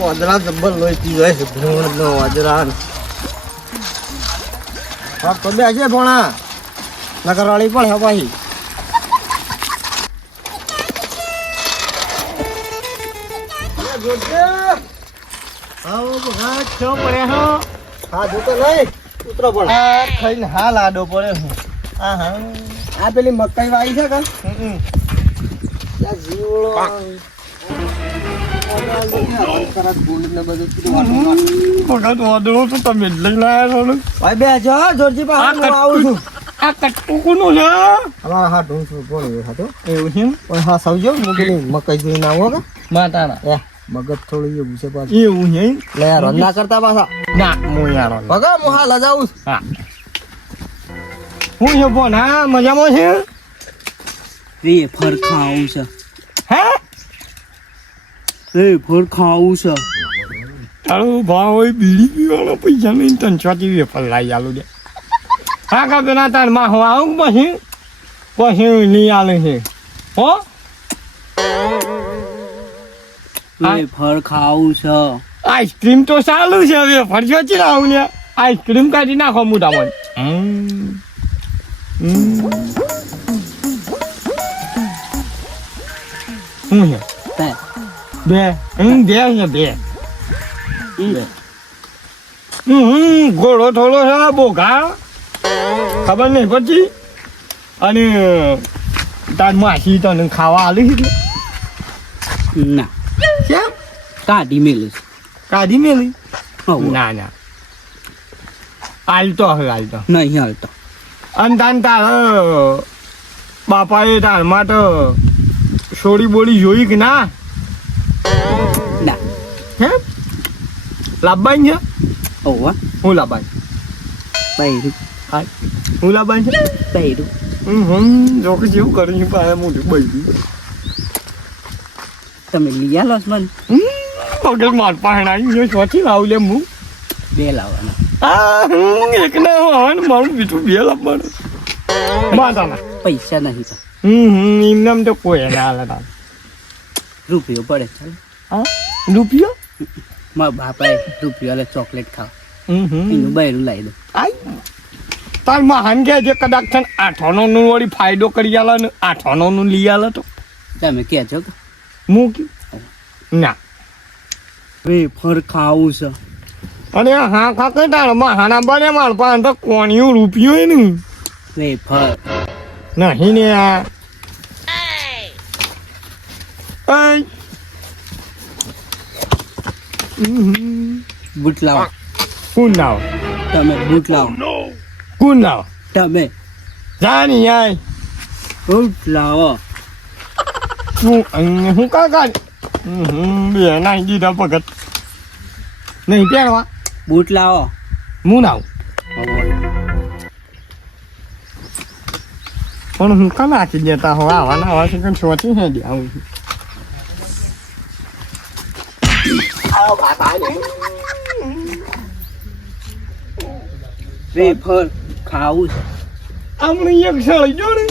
વાદળા જબ્બર લોહી પી જાય છે ભૂણનો વાદળા હા તો બે છે ભોણા નગરવાળી પણ હે ભાઈ આવો બઘા છો પડે હો હા જોતો નહીં ઉતરો પણ આ ખાઈને હાલ આડો પડે હું હા હા આ પેલી મકાઈ વાળી છે કાં ત્યાં જીવડો તમે લઈ લાયા ભાઈ બે જો જોરજી પાસે આવું છું આ કટકું કોનું છે હા હા ઢૂંઢ છું કોણ હતો એવું છે પણ હા સૌજો મૂકેલી મકાઈ જોઈને આવો કે માતાના મગજ થોડું એવું છે પાછું એવું છે લે યાર ના કરતા પાછા ના હું યાર ભગા હું હાલ જાઉં હા હું છે ફોન હા મજામાં છે રે ફર ખાવું છે હે રે ફર ખાવું છે તારો ભાવ હોય બીડી પીવાનો પૈસા નહીં તને ચોથી વેફર લાવી આલું દે હા કા પેલા તાર માં હું આવું પછી લઈ આલે છે હો ફર ખાવું છે આઈસ્ક્રીમ તો ચાલુ છે હવે ફરજો આવું ને આઈસ્ક્રીમ કાઢી નાખો મોઢામાં શું છે બે છે ઘોડો થોડો છે બોઘા ખબર નહીં પછી અને તાર માસી તને ખાવા આલી ના કેમ કાઢી મેલી કાઢી મેલી ના ના હાલતો નહીં હાલતો અને તાન તાર બાપાએ તાર માટે છોડી બોડી જોઈ કે ના ના હે લાભબાઈ છે ઓવા હું લાભબાઈ બૈરું હા હું લાભબાઈ છે બૈરું જોકે જેવું કર્યું છે પાયા મોઢું બૈરું તમે લઈ આલો છો મને પગલ માર પાસે આવી ગયો ચોથી લાવું લે હું બે લાવવાના એક ના હોય ને મારું બીજું બે લાવવાનું માતાના પૈસા નહીં તો એમને તો કોઈ ના હાલતા રૂપિયો પડે ચાલ હા રૂપિયો મારા બાપાએ રૂપિયો લે ચોકલેટ ખાવા એનું બૈરું લાવી દો તાર મહાન કે છે કદાચ છે 8 નું વળી ફાયદો કરી આલે ને 8 નું લઈ આલે તો તમે કહેજો કે મૂકી ના વેફર ખાવું છે અને હા ખાકે તાર મહાના બને માર પાસે તો કોણિયું રૂપિયો ને વેફર નહીં ને આ બૂટ લાવો કોણ લાવ તમે બૂટ લાવો કોણ લાવ તમે જાની આય બૂટ લાવો હું કાકા બે નાઈ દીધા ભગત નહીં પહેરવા બૂટ લાવો હું નાવ પણ હું કા નાખી દેતા હો આવાના આવા છે કે છોથી હે દે આવું વેફર ખાવું છે આમને એક સળી જો ને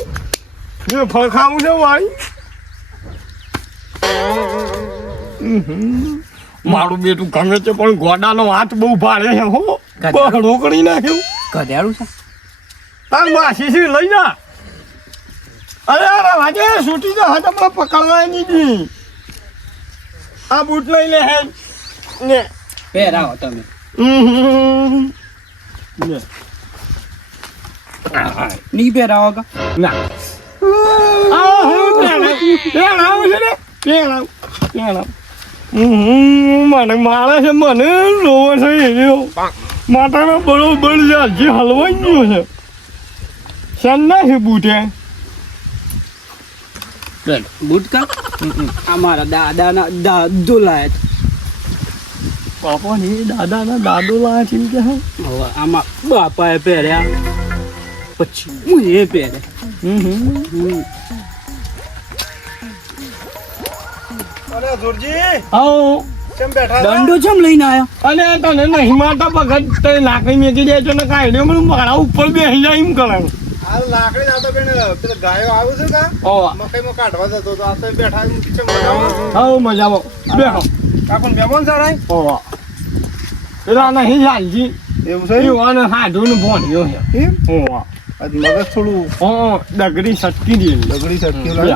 વેફર ખાવું છે ભાઈ મારું બેટું ગમે છે પણ ગોડાનો હાથ બહુ ભારે છે હો બહડો કરી નાખ્યું કઢાડું છે તાર માસી છે લઈ જા અરે અરે વાજે છૂટી જા હા તમને પકડવા નહીં આ બૂટ લઈ લે હે ને પહેરાવો તમે નહીં પહેરાવો કા ના મને મારે છે મને રોવો છે એનો માતાનો બરોબર જે હલવાઈ ગયો છે શાના છે બૂટે બૂટ કા અમારા દાદાના દાદો લાયા બાપા ને દાદાના દાદો લાયા છે કે હા હવે આમાં બાપાએ પહેર્યા પછી હું એ પહેર્યા અરે જોરજી આવો કેમ બેઠા દંડો ચમ લઈને આવ્યો અને તને નહીં મારતા ભગત તે નાખી મેકી દે છે ને કાઢ્યો મને મારા ઉપર બેસી જાય એમ કરે આ લાકડી ના તો બેન પેલા ગાયો આવું છે કા મકાઈમાં કાઢવા જતો તો આ તો બેઠા છે મજામાં. હા મજામાં બેહો કાપણ બેમોન સરાય ઓવા પેલા નહીં લાલજી એવું છે યુવાને હાડું ભોંડ્યો છે એમ ઓવા આજ મગજ થોડું ડગરી સટકી દે ડગડી સટકી લાગે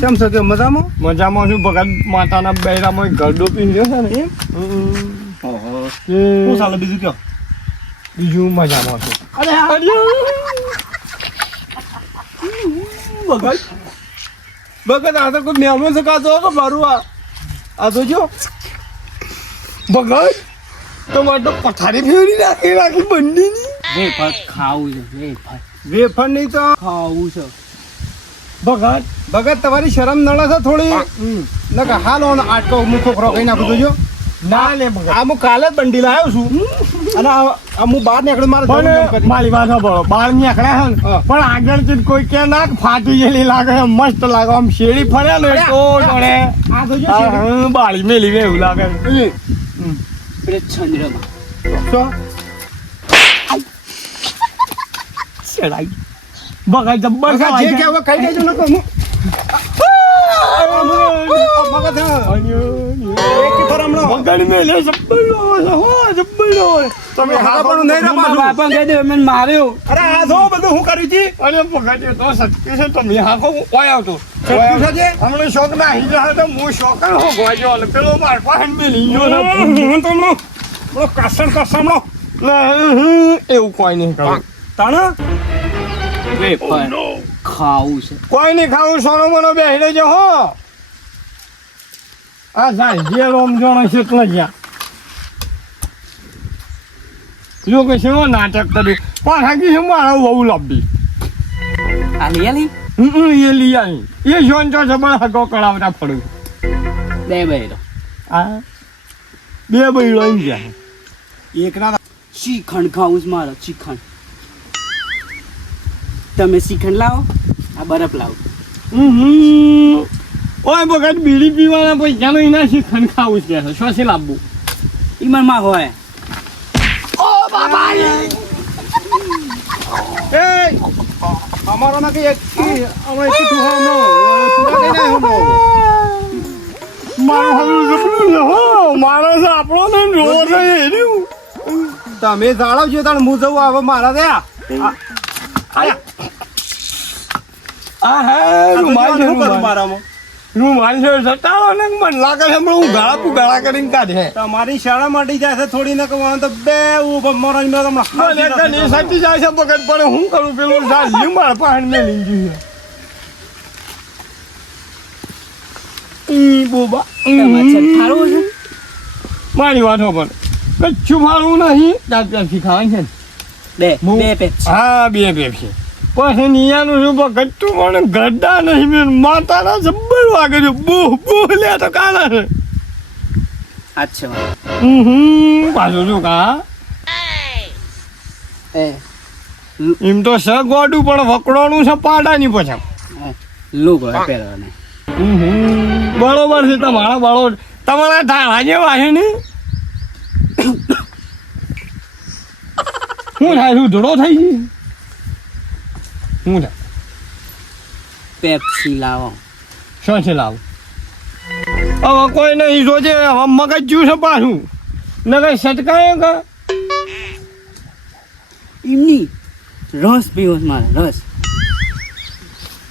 કેમ છે કે મજામાં મજામાં છું ભગત માતાના બૈરામાં ગરડો પીંધ્યો છે ને એમ શું ચાલે બીજું કયો બીજું મજામાં છું અરે ભગત ભગત આ તો કોઈ મહેમાન છે કાતો કે મારું આ તો જો ભગત તમારે તો પથારી ફેરવી રાખી બંડીની વેફર ખાવું છે વેફર વેફર નહીં તો ખાવું છે ભગત ભગત તમારી શરમ નડે છે થોડી નકા હાલ ઓન આટકો હું ખોખરો કઈ નાખું તો જો ના લે ભગત આ હું કાલે જ બંડી લાવ્યો છું અને આ હું બહાર નીકળ્યું મારે જવું એમ કરી. મારી વાત સાંભળો બહાર નીકળ્યા હે ને પણ આગળથી કોઈ કે ના ફાટી ગયેલી લાગે છે, મસ્ત લાગે આમ શેરી ફરે ને તો જોડે આ તો જો હા, બાળી મેલી ગઈ એવું લાગે પેલે ચંદ્રમાં શું? શેડાઈ ભગત જબ્બર જે ખાઈ કે હવે ખાઈ દેજો નકો હું મગજ એક ફરમણો ભગત મેલે જબ્બર હો જબ્બર તમે હા પણ નહીં રે પાછું. બાપા કહી દે મેં માર્યો અરે આ જો બધું હું કર્યું છી અરે ભગત એ તો સત્ય છે તમે હાકો ઓય આવતો સત્યું છે જે? હમણાં શોખ ના હી જાય તો હું શોખ હો ગયો અને પેલો માર પાસે મેલી ગયો ને હું તો હમણાં પેલો કસમણો એવું કોઈ નહીં કરું તાણા વેફર ખાવું છે કોઈ નહીં ખાવું સોનો મનો બેહી રહેજો હો આ જાય જે રોમ જોણો છે એટલે ગયા લોકો છે નાટક કર્યું પણ હાકી છે મારા બહુ લાંબી આ લઈ આલી એ લઈ આવી એ જોન જો જબર હગો કરાવતા પડ્યું બે બૈરો આ બે બૈરો એમ ગયા એક ના શ્રીખંડ ખાવું છે મારે શ્રીખંડ તમે શ્રીખંડ લાવો આ બરફ લાવો ઓય ભગત બીડી પીવાના પૈસાનો એના શીખંડ ખાવું છે શું છે લાવવું ઈમનમાં હોય એ અમારો ના કે એક અમે એક તું હમણો પૂરા કઈ નહીં હમણો મારો હવે જબરું છે હો મારો છે આપણો ને રોવો છે એનું તમે જાળવજો તાણ હું જવું આવે મારા ત્યાં આ હે રૂમાલ છે રૂમાલ મારામાં રૂમાલ છે સટાવો ને મને લાગે છે હમણાં હું ગાળા કરીને કાઢે તમારી શાળા માટે જાય છે થોડી ને કહેવાનું તો બે મારા મને કઈ સાચી જાય છે પકડ પડે હું કરું પેલું સાલી માર પાસે મેલી ગયું છે બોબા ખાવું છે મારી વાતો પણ કચ્છું મારું નહીં દાંત પેપ્સી ખાવાની છે ને બે પેપ્સી હા બે પેપ્સી પછી નિયાનું શું ગચ્ચું પણ ગड्ढा નહીં બેન માતાના જબ્બર વાગે છે બો લે તો કાલા છે અચ્છા પાછું શું કા એ એમ તો સ ગોડું પણ વકડોનું છે પાડાની પછી લુગો પહેરવાને બરોબર છે તમારા બાળો તમારા ધારા જેવા છે ને શું થાય શું ધોળો થઈ ગઈ શું થાય પેપ્સી લાવો શું છે લાવું હવે કોઈ નહીં જોજે હવે મગજ જ્યું છે પાછું ન કઈ સટકાય કા એમની રસ પીવો છે મારે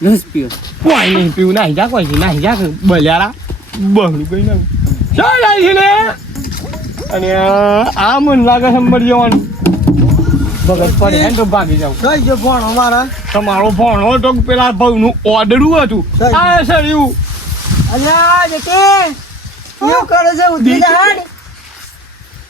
રસ પીવો કોઈ નહીં પીવું નાહી જા કોઈ નાહી જા બલ્યારા બહરું કઈ ના ચાલ આવી છે ને અને આ મને લાગે છે મરી જવાનું ભગત પડે હે તો ભાગી જાવ કઈ જો ફોન અમારા તમારો ફોન તો પેલા ભાવનું ઓર્ડરું હતું આ સર એવું અલ્યા જેકે એવું કરે છે ઉધી જાડ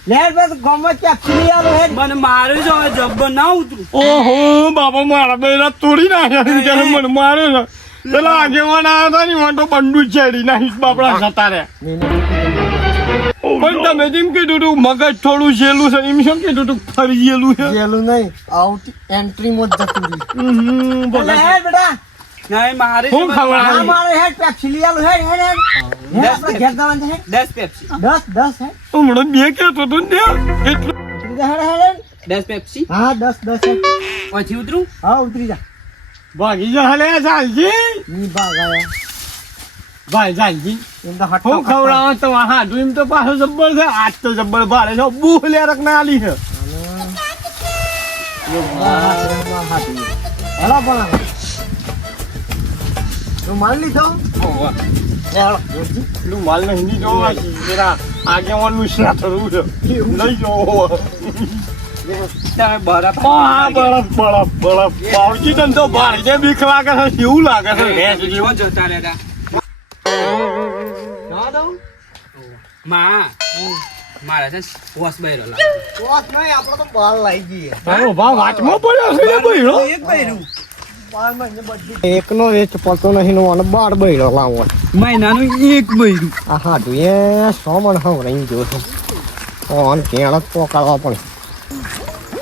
લેર બસ ગમત કે ખીલિયાનો હે મને મારે જો હવે જબ્બર ના ઉતરું ઓહો બાપા મારા બેરા તોડી નાખ્યા છે મને મારે છે પેલા આગેવાન આવ્યા હતા ને મને તો બંડુ છેડી નાખી બાપડા જતા રહ્યા પણ તમે જેમ કીધું તું મગજ થોડું છેલું છે એમ શું કીધું તું ફરી ગયેલું છે જેલું નહીં આઉટ એન્ટ્રી મોજ જતું રહ્યું ભગત હે બેટા નહીં મારે શું ખવડાવે? અમારે હેડ પેપ્સી લઈ આલો હેડ હેડ હેડ આપણે ઘેર જવાનું છે 10 પેપ્સી 10 હે હમણાં બે કહેતો હતો ને એટલું હેડ હેડ 10 પેપ્સી હા 10 હે પછી ઉતરું હા ઉતરી જા ભાગી જા હલે ચાલજી ઈ ભાગાયા ભાઈ ચાલજી એમ તો હટ હું ખવડાવો તો હાડું એમ તો પાછો જબ્બર છે આજ તો જબ્બર ભાડે છે બૂહ લે રક ના આલી છે હેલો પણ તું માલ લીધો પેલું માલ ને હિન્દી જોવા જરા આગેવાનું છે થરું છે લઈ જોવો તમે બરફ બરફ બરફ બરફ બાવજી તને તો ભાડે બીક લાગે છે એવું લાગે છે ભેંસ જેવું. કેવો જતા રહેતા જવા દઉં મારા છે વોસ બૈરો લાગે કોસ નહીં આપણે તો બાલ લાવી જઈએ તારો ભાવ વાટમાં પડ્યો છે ને બૈરો એક બૈરું બાલમાં એને બધી એકનો વેચ પડતો નહીં નો અને 12 બૈરો લાવો મહિનાનું એક બૈરું આ હાડું એ સોમણ હવ રહી ગયો છે ઓન કેળ પોકાળવા પણ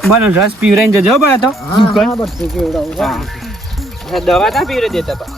મને રસ પીવરાઈને જજો બા તો હા બધું કેવડાવું દવા તા પીવરે દેતા પા